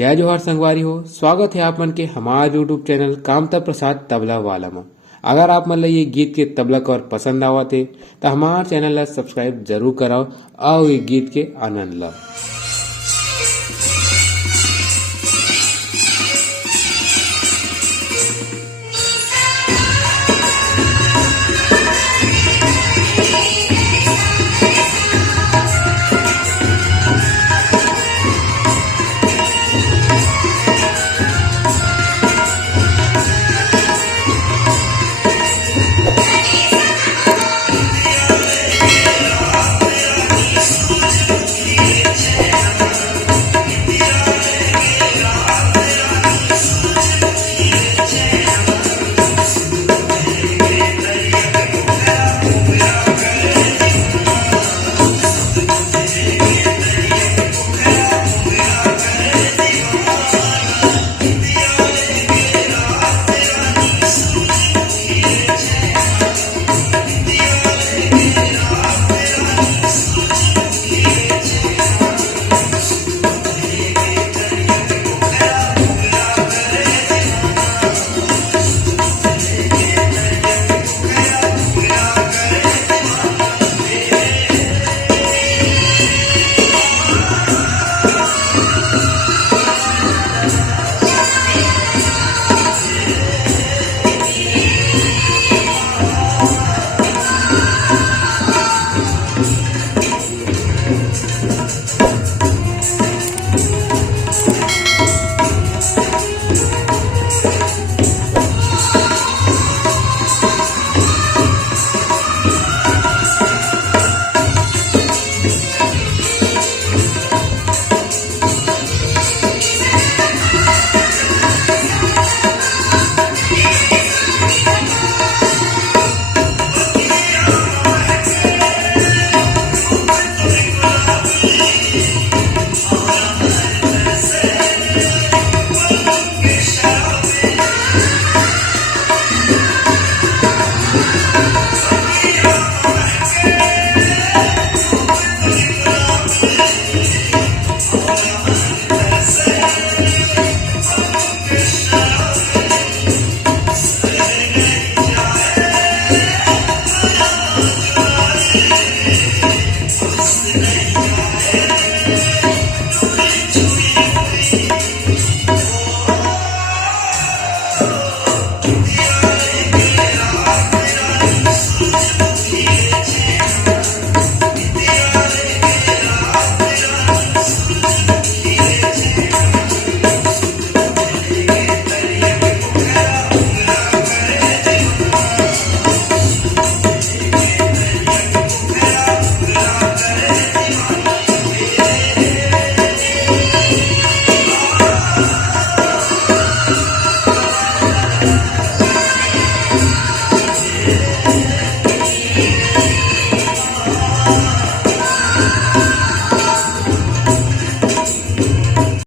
जय जोहार संगवारी हो। स्वागत है आप मन के हमारे यूट्यूब चैनल कामता प्रसाद तबला वाला में। अगर आप मन ला ये गीत के तबला कवर पसंद आवत है तो हमारे चैनल ला सब्सक्राइब जरूर कराओ और ये गीत के आनंद ला।